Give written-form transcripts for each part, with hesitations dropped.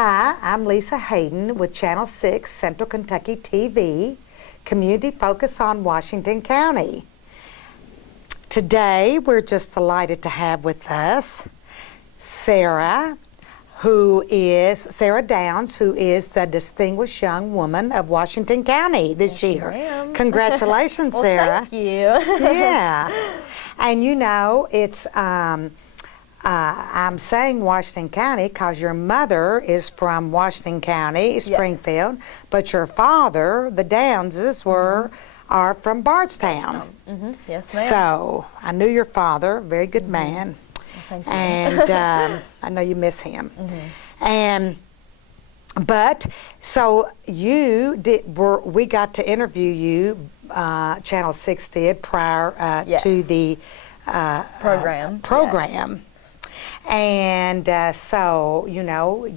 Hi, I'm Lisa Haydon with Channel 6 Central Kentucky TV, community focus on Washington County. Today, we're just delighted to have with us Sarah Downs, who is the Distinguished Young Woman of Washington County this year. Ma'am. Congratulations, Well, Sarah. thank you. Yeah. And you know, it's, I'm saying Washington County because your mother is from Washington County, Springfield, but your father, the Downses, are from Bardstown. Yes, ma'am. So I knew your father, very good man. Thank you. And I know you miss him. But so we got to interview you, Channel 6 did prior to the program. Yes. And so, you know,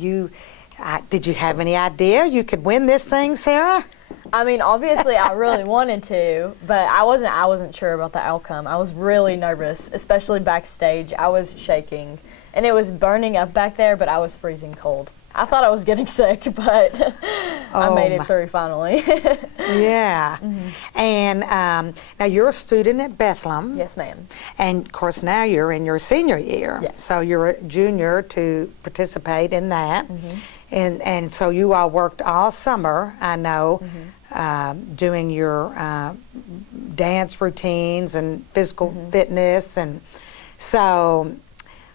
did you have any idea you could win this thing, Sarah? I mean, obviously, I really wanted to, but I wasn't sure about the outcome. I was really nervous, especially backstage. I was shaking, and it was burning up back there, but I was freezing cold. I thought I was getting sick, but I made it through finally. Yeah. And now you're a student at Bethlehem. Yes, ma'am. And of course now you're in your senior year. Yes. So you're a junior to participate in that. And so you all worked all summer, I know, doing your dance routines and physical fitness. And so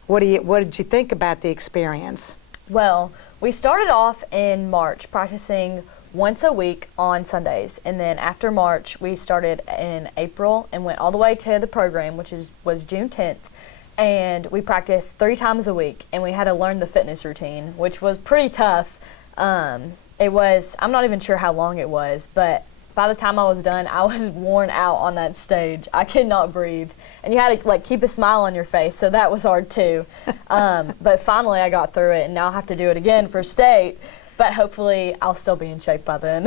what did you think about the experience? Well, we started off in March practicing once a week on Sundays, and then after March we started in April and went all the way to the program, which was June 10th, and we practiced 3 times a week, and we had to learn the fitness routine, which was pretty tough. I'm not even sure how long it was, but by the time I was done, I was worn out on that stage. I could not breathe. And you had to like keep a smile on your face, so that was hard too. But finally I got through it, and now I have to do it again for state, but hopefully I'll still be in shape by then.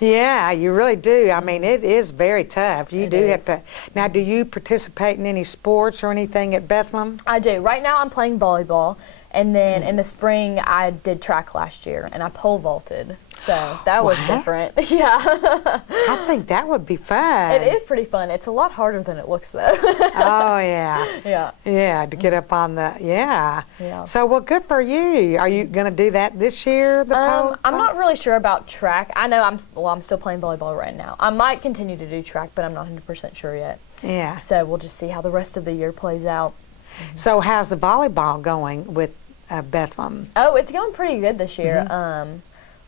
Yeah, you really do. I mean, it is very tough. You do have to. Now, do you participate in any sports or anything at Bethlehem? I do. Right now I'm playing volleyball, and then in the spring I did track last year, and I pole vaulted. So that was different. Yeah. I think that would be fun. It is pretty fun. It's a lot harder than it looks, though. Oh, yeah. Yeah. Yeah, to get up on the, Yeah. So, well, good for you. Are you going to do that this year, the pole? I'm not really sure about track. I know I'm still playing volleyball right now. I might continue to do track, but I'm not 100% sure yet. Yeah. So we'll just see how the rest of the year plays out. So how's the volleyball going with Bethlehem? Oh, it's going pretty good this year.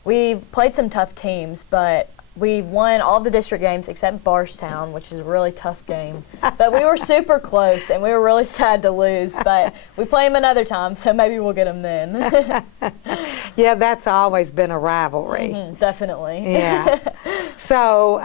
We played some tough teams, but we won all the district games except Bardstown, which is a really tough game. But we were super close, and we were really sad to lose. But we play them another time, so maybe we'll get them then. Yeah, that's always been a rivalry. Definitely. Yeah. So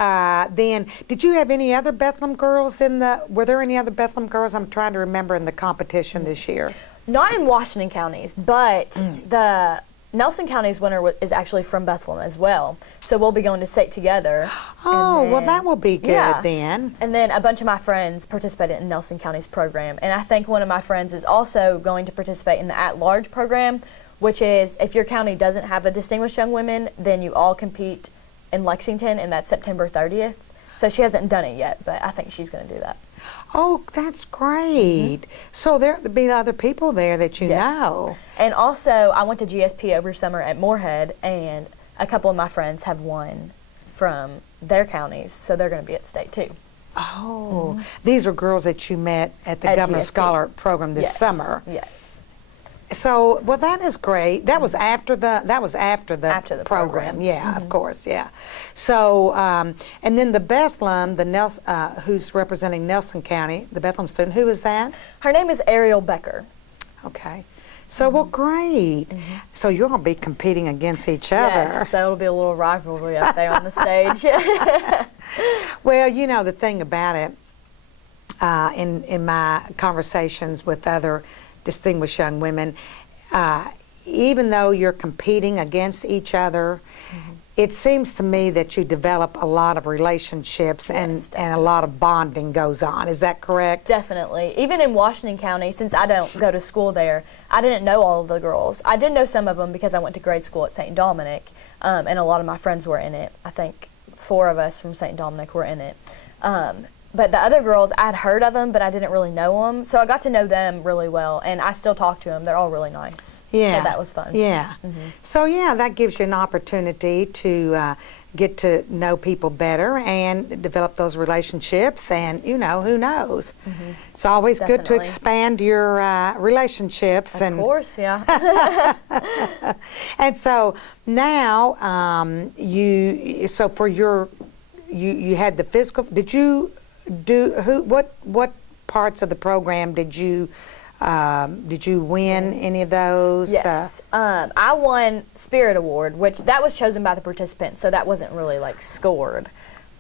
then, did you have any other Bethlehem girls were there any other Bethlehem girls? I'm trying to remember in the competition this year. Not in Washington counties, but the Nelson County's winner is actually from Bethlehem as well. So we'll be going to state together. Oh, well, that will be good then. And then a bunch of my friends participated in Nelson County's program. And I think one of my friends is also going to participate in the at-large program, which is if your county doesn't have a Distinguished Young Women, then you all compete in Lexington, and that's September 30th. So she hasn't done it yet, but I think she's going to do that. Oh, that's great. So there'll be other people there that you know. And also, I went to GSP over summer at Moorhead, and a couple of my friends have won from their counties, so they're going to be at state too. Oh, these are girls that you met at the Governor's GSP. Scholar program this summer. Yes. So, well, that is great. That was after the program. Yeah, of course. Yeah. So, and then the Bethlehem, who's representing Nelson County, the Bethlehem student. Who is that? Her name is Ariel Becker. Okay. So, well, great. So you're going to be competing against each other. Yes, so it'll be a little rivalry up there on the stage. Well, you know, the thing about it, in my conversations with other Distinguished Young Women, even though you're competing against each other, it seems to me that you develop a lot of relationships and a lot of bonding goes on. Is that correct? Definitely. Even in Washington County, since I don't go to school there, I didn't know all of the girls. I did know some of them because I went to grade school at St. Dominic, and a lot of my friends were in it. I think 4 of us from St. Dominic were in it. But the other girls, I'd heard of them, but I didn't really know them. So I got to know them really well, and I still talk to them. They're all really nice. Yeah. So that was fun. Yeah. So, yeah, that gives you an opportunity to get to know people better and develop those relationships, and, you know, who knows? It's always good to Definitely. expand your relationships. Of course, yeah. And so now so for you had the physical, did you what parts of the program did you win any of those? Yes. I won Spirit Award, which that was chosen by the participants, so that wasn't really like scored.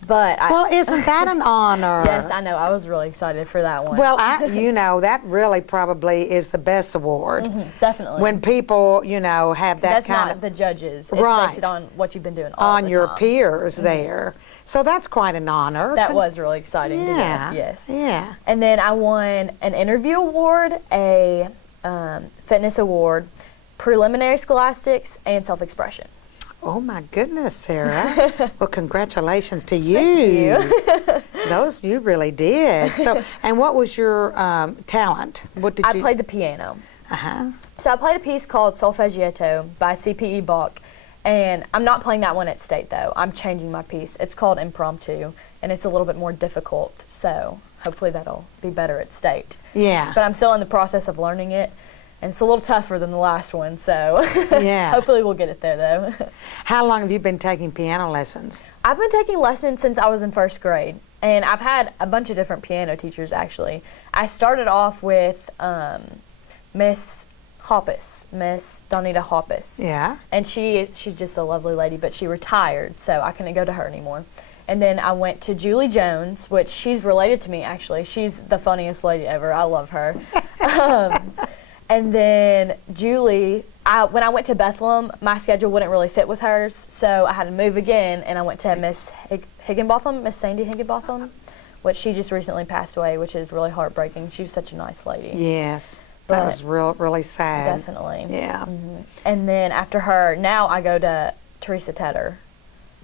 But Well, isn't that an honor? yes, I know. I was really excited for that one. Well, you know, that really probably is the best award. Definitely. When people, you know, have that That's kind not of the judges. It's Right. based on what you've been doing all on the your time. peers there. So that's quite an honor. That was really exciting Yeah. to get. Yes. Yeah. And then I won an interview award, a fitness award, preliminary scholastics, and self-expression. Oh my goodness, Sarah. Well, congratulations to you. Thank you. Those you really did. So, and what was your talent? What did I you? played the piano. Uh-huh. So I played a piece called Solfeggiato by C.P.E. Bach, and I'm not playing that one at state though. I'm changing my piece. It's called Impromptu, and it's a little bit more difficult. So hopefully that'll be better at state. Yeah. But I'm still in the process of learning it, and it's a little tougher than the last one. So Yeah. hopefully we'll get it there though. How long have you been taking piano lessons? I've been taking lessons since I was in first grade, and I've had a bunch of different piano teachers actually. I started off with Miss Hoppus, Miss Donita Hoppus. Yeah. And she's just a lovely lady, but she retired, so I couldn't go to her anymore. And then I went to Julie Jones, which she's related to me actually. She's the funniest lady ever. I love her. And then Julie, when I went to Bethlehem, my schedule wouldn't really fit with hers, so I had to move again, and I went to Miss Higginbotham, Miss Sandy Higginbotham, which she just recently passed away, which is really heartbreaking. She was such a nice lady. Yes. That But- was really sad. Definitely. Yeah. And then after her, now I go to Teresa Tedder,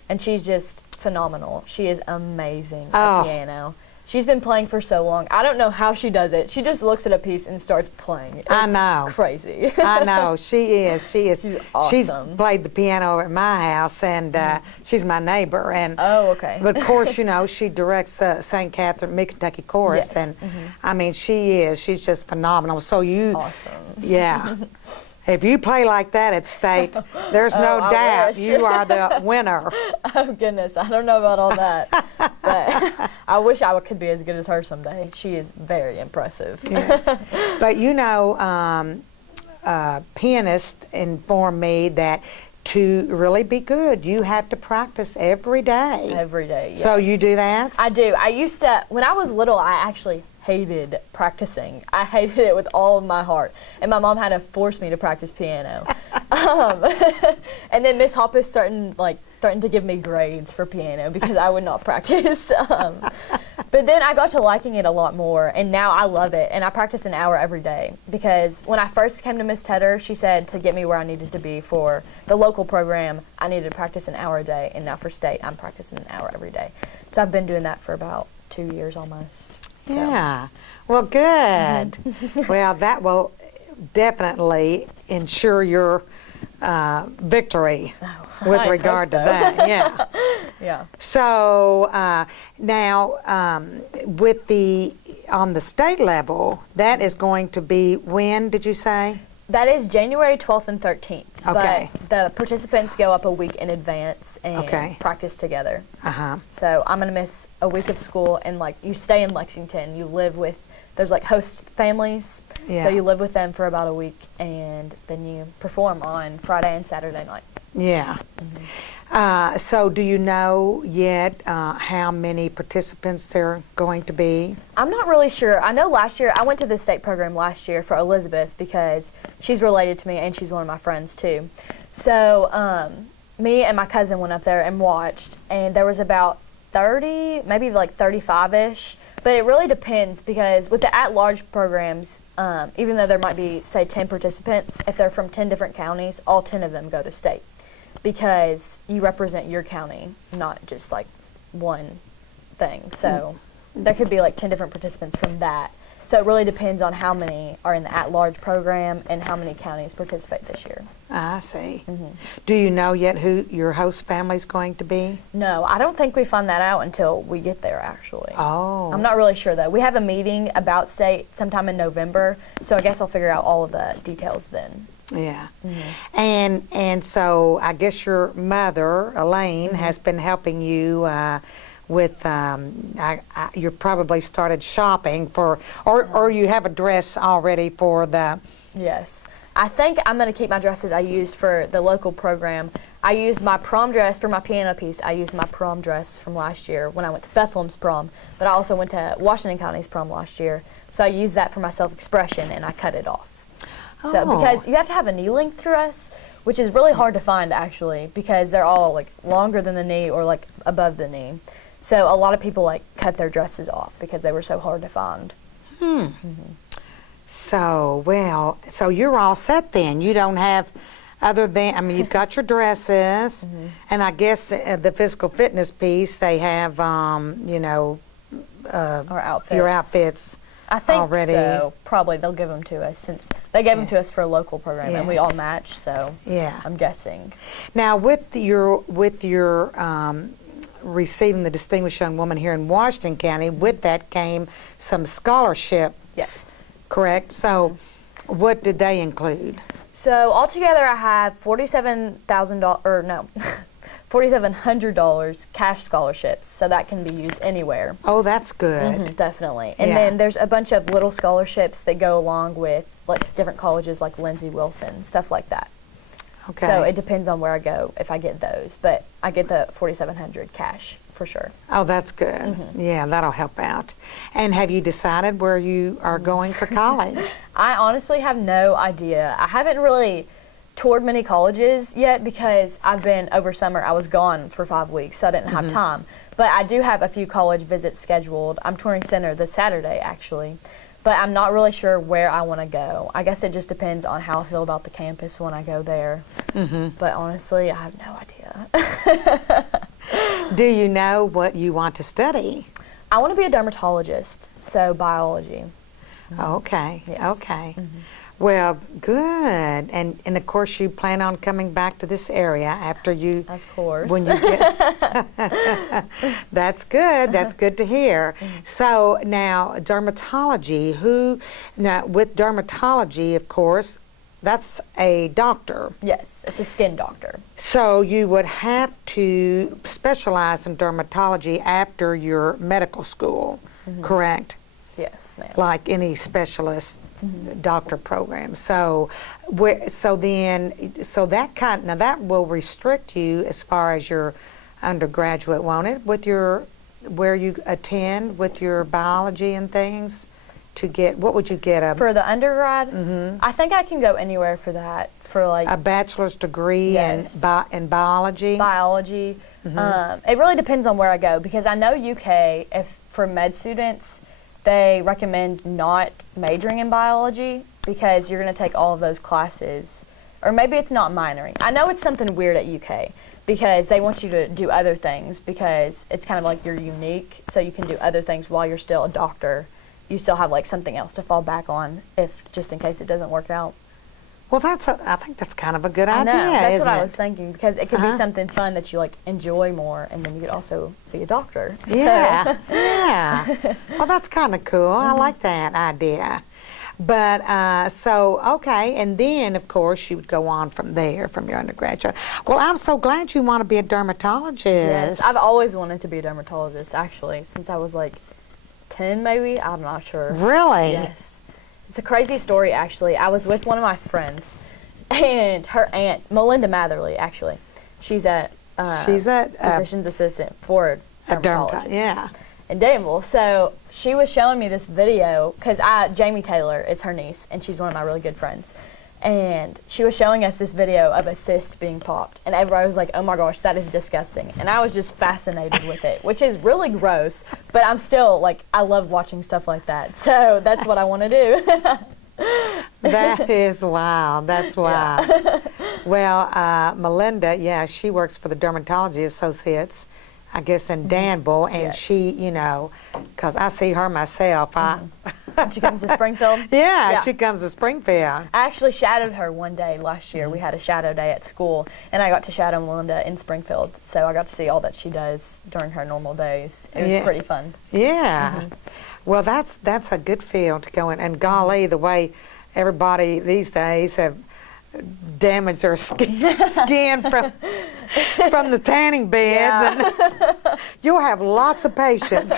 and she's just phenomenal. She is amazing Oh. at piano. She's been playing for so long. I don't know how she does it. She just looks at a piece and starts playing. I It's know. crazy. I know, she is. She's She's awesome. played the piano at my house, and she's my neighbor. And Oh, okay. but of course, you know, she directs St. Catherine Mid-Kentucky Chorus, Yes. and I mean, she's just phenomenal. So you, Awesome. yeah. If you play like that at state, there's no I doubt wish. you are the winner. Oh, goodness. I don't know about all that. But I wish I could be as good as her someday. She is very impressive. Yeah. But you know, pianists informed me that to really be good, you have to practice every day. Every day, yes. So you do that? I do. I used to, when I was little, I actually hated practicing. I hated it with all of my heart. And my mom had to force me to practice piano. And then Miss Hoppus threatened to give me grades for piano because I would not practice. But then I got to liking it a lot more, and now I love it. And I practice an hour every day because when I first came to Miss Tedder, she said to get me where I needed to be for the local program, I needed to practice an hour a day. And now for state, I'm practicing an hour every day. So I've been doing that for about 2 years almost. So. Yeah. Well, good. Well, that will definitely ensure your victory with I regard to hope so. that. Yeah. Yeah. So now, with on the state level, that is going to be when? Did you say? That is January 12th and 13th. Okay. But the participants go up a week in advance and Okay. practice together. Uh-huh. So I'm going to miss a week of school, and you stay in Lexington. You live with, there's host families. Yeah. So you live with them for about a week, and then you perform on Friday and Saturday night. Yeah. So do you know yet how many participants there are going to be? I'm not really sure. I know last year, I went to the state program last year for Elizabeth because she's related to me and she's one of my friends too. So me and my cousin went up there and watched, and there was about 30, maybe like 35-ish. But it really depends, because with the at-large programs, even though there might be, say, 10 participants, if they're from 10 different counties, all 10 of them go to state, because you represent your county, not just like one thing. So there could be like 10 different participants from that. So it really depends on how many are in the at-large program and how many counties participate this year. I see. Do you know yet who your host family's going to be? No, I don't think we find that out until we get there, actually. Oh. I'm not really sure, though. We have a meeting about state sometime in November, so I guess I'll figure out all of the details then. Yeah. And so I guess your mother, Elaine, has been helping you with, you probably started shopping for, or you have a dress already for the... Yes. I think I'm going to keep my dresses I used for the local program. I used my prom dress for my piano piece. I used my prom dress from last year when I went to Bethlehem's prom, but I also went to Washington County's prom last year. So I used that for my self-expression, and I cut it off. Oh. So because you have to have a knee-length dress, which is really hard to find, actually, because they're all like longer than the knee or like above the knee. So a lot of people like cut their dresses off because they were so hard to find. So, well, so you're all set then. You don't have, other than, I mean, you've got your dresses, and I guess the physical fitness piece, they have, you know, Or outfits. your outfits I think already. so. Probably they'll give them to us, since they gave them to us for a local program, and Yeah. we all match. So Yeah. I'm guessing. Now, with your receiving the Distinguished Young Woman here in Washington County, with that came some scholarships. Yes. Correct? So, what did they include? So altogether, I have $47,000, or no, $4,700 cash scholarships. So that can be used anywhere. Oh, that's good. Definitely. And Yeah. then there's a bunch of little scholarships that go along with like different colleges, like Lindsey Wilson, stuff like that. Okay. So it depends on where I go if I get those, but I get the $4,700 cash for sure. Oh, that's good. Yeah, that'll help out. And have you decided where you are going for college? I honestly have no idea. I haven't really toured many colleges yet because I've been, over summer, I was gone for 5 weeks, so I didn't have time. But I do have a few college visits scheduled. I'm touring Center this Saturday, actually. But I'm not really sure where I want to go. I guess it just depends on how I feel about the campus when I go there. But honestly, I have no idea. Do you know what you want to study? I want to be a dermatologist, so biology. Okay, Yes. okay. Well, good. And of course, you plan on coming back to this area after you... Of course. When you get... That's good. That's good to hear. So now, dermatology, now with dermatology, of course, that's a doctor. Yes, it's a skin doctor. So you would have to specialize in dermatology after your medical school, correct? Yes, ma'am. Like any specialist doctor program. So, now that will restrict you as far as your undergraduate, won't it? With where you attend with your biology and things, to get, what would you get? For the undergrad, I think I can go anywhere for that. For like A bachelor's degree Yes. in biology? biology. It really depends on where I go, because I know UK, if for med students, they recommend not majoring in biology because you're going to take all of those classes. Or maybe it's not minoring. I know it's something weird at UK because they want you to do other things, because it's kind of like you're unique, so you can do other things while you're still a doctor. You still have like something else to fall back on, if just in case it doesn't work out. Well, I think that's kind of a good I idea, know, that's isn't what I it? was thinking, because it could be something fun that you like enjoy more, and then you could also be a doctor. Yeah, So, yeah. Well, that's kind of cool. I like that idea. But, okay, and then, of course, you would go on from there, from your undergraduate. Well, I'm so glad you want to be a dermatologist. yes, I've always wanted to be a dermatologist, actually, since I was like 10 maybe, I'm not sure. Really? Yes. It's a crazy story, actually. I was with one of my friends, and her aunt, Melinda Matherly, actually, she's a physician's assistant for a dermatologist. yeah. In Danville. So she was showing me this video, because Jamie Taylor is her niece, and she's one of my really good friends. and she was showing us this video of a cyst being popped, and everybody was like, oh my gosh, that is disgusting. And I was just fascinated with it, which is really gross, but I'm still like, I love watching stuff like that. So that's what I want to do. That is wild. That's wild. Yeah. Well, Melinda, yeah, she works for the Dermatology Associates, I guess, in Danville, and yes. she, you know, because I see her myself. She comes to Springfield? Yeah, she comes to Springfield. I actually shadowed her one day last year. We had a shadow day at school, and I got to shadow Melinda in Springfield. So I got to see all that she does during her normal days. It was pretty fun. Yeah. Well, that's a good field to go in. And golly, the way everybody these days have damaged their skin from the tanning beds, and you'll have lots of patience.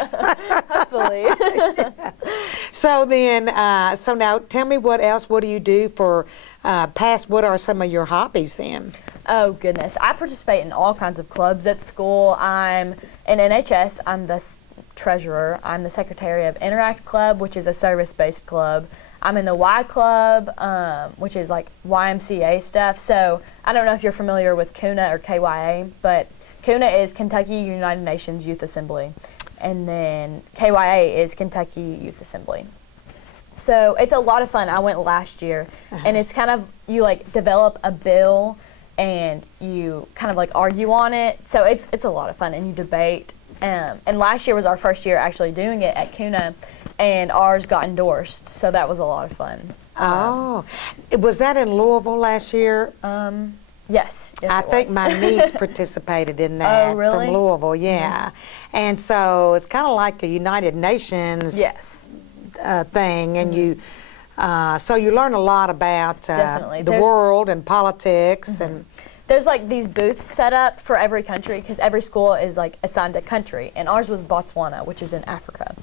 Hopefully. So then, so now tell me what else. What do you do for what are some of your hobbies then? Oh goodness, I participate in all kinds of clubs at school. I'm in NHS. I'm the treasurer. I'm the secretary of Interact Club, which is a service-based club. I'm in the Y Club, which is like YMCA stuff. So I don't know if you're familiar with CUNA or KYA, but CUNA is Kentucky United Nations Youth Assembly, and then KYA is Kentucky Youth Assembly. So it's a lot of fun. I went last year, and it's kind of, you like develop a bill, and you kind of like argue on it. So it's a lot of fun, and you debate. And last year was our first year actually doing it at CUNA, and ours got endorsed, so that was a lot of fun. Oh, was that in Louisville last year? Yes, I think my niece participated in that. Oh, really? From Louisville, yeah. And so it's kind of like a United Nations thing, and you, so you learn a lot about the world and politics and. There's like these booths set up for every country because every school is like assigned a country, and ours was Botswana, which is in Africa.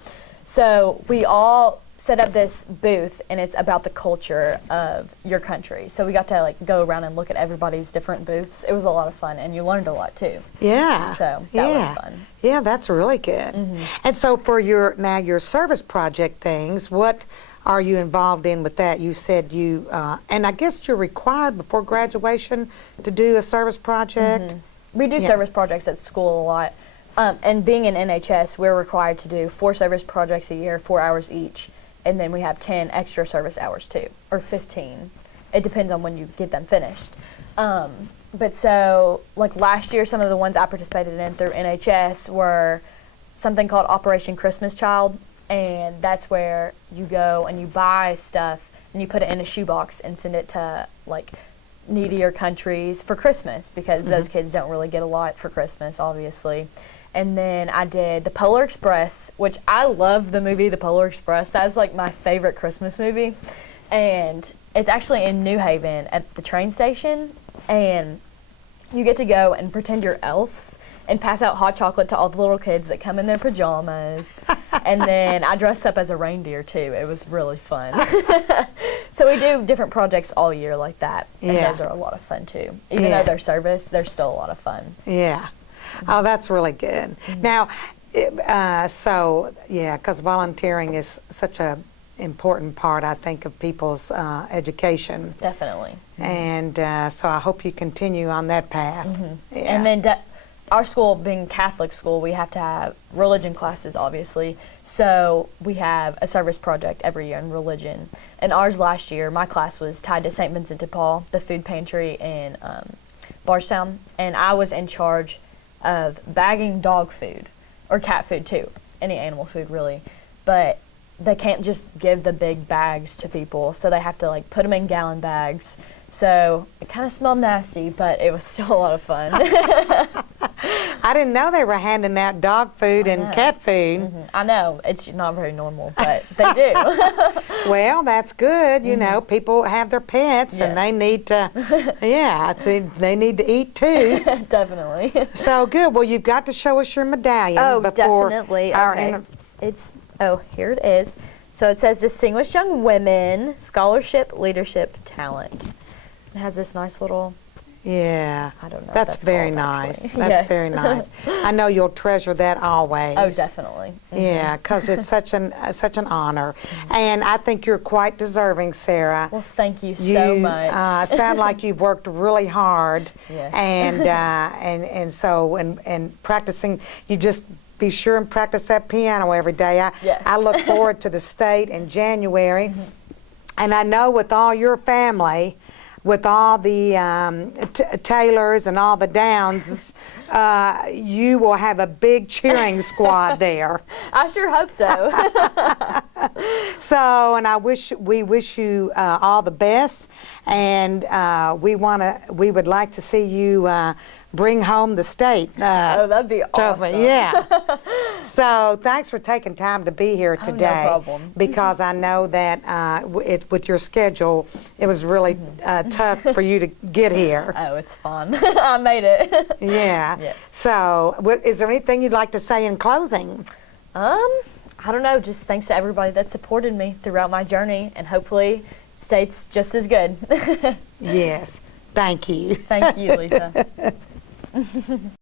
So we all set up this booth, and it's about the culture of your country. So we got to like go around and look at everybody's different booths. It was a lot of fun, and you learned a lot too. Yeah. So that was fun. Yeah, that's really good. And so for your service project things, what are you involved in with that? You said you, and I guess you're required before graduation to do a service project? We do service projects at school a lot. And being in NHS, we're required to do 4 service projects a year, 4 hours each. And then we have 10 extra service hours too, or 15. It depends on when you get them finished. But so, like last year, some of the ones I participated in through NHS were something called Operation Christmas Child. And that's where you go and you buy stuff and you put it in a shoebox and send it to like needier countries for Christmas, because those kids don't really get a lot for Christmas, obviously. And then I did the Polar Express, which I love the movie The Polar Express. That's like my favorite Christmas movie. And it's actually in New Haven at the train station. And you get to go and pretend you're elves and pass out hot chocolate to all the little kids that come in their pajamas. And then I dressed up as a reindeer too. It was really fun. So we do different projects all year like that. And those are a lot of fun too. Even though they're service, they're still a lot of fun. Yeah. Oh, that's really good. Now, so, yeah, because volunteering is such a important part, I think, of people's education. Definitely. And so I hope you continue on that path. And then our school, being Catholic school, we have to have religion classes, obviously. So we have a service project every year in religion. And ours last year, my class was tied to St. Vincent de Paul, the food pantry in Bardstown. And I was in charge of bagging dog food, or cat food too, any animal food really. But they can't just give the big bags to people, so they have to like put them in gallon bags. So it kind of smelled nasty, but it was still a lot of fun. I didn't know they were handing out dog food and cat food. I know, it's not very normal, but they do. Well, that's good. You know, people have their pets and they need to, they need to eat too. Definitely. So good. Well, you've got to show us your medallion. Oh, before definitely. Okay. Here it is. So it says Distinguished Young Women, Scholarship, Leadership, Talent. It has this nice little Yeah. I don't know if That's that's very called, nice. actually. That's Yes. very nice. I know you'll treasure that always. Oh, definitely. Yeah, because it's such an honor, and I think you're quite deserving, Sarah. Well, thank you You so much. sound like you've worked really hard, Yes. and so and practicing. You just be sure and practice that piano every day. Yes. I look forward to the state in January, and I know with all your family, with all the Taylors and all the Downs, you will have a big cheering squad there. I sure hope so. So, and we wish you all the best, and we would like to see you bring home the state. Oh, that'd be trophy. awesome. Yeah. So, thanks for taking time to be here today. No problem. Because I know that with your schedule, it was really tough for you to get here. Oh, it's fun. I made it. Yeah. Yes. So, is there anything you'd like to say in closing? I don't know. Just thanks to everybody that supported me throughout my journey, and hopefully, state's just as good. Yes. Thank you. Thank you, Lisa.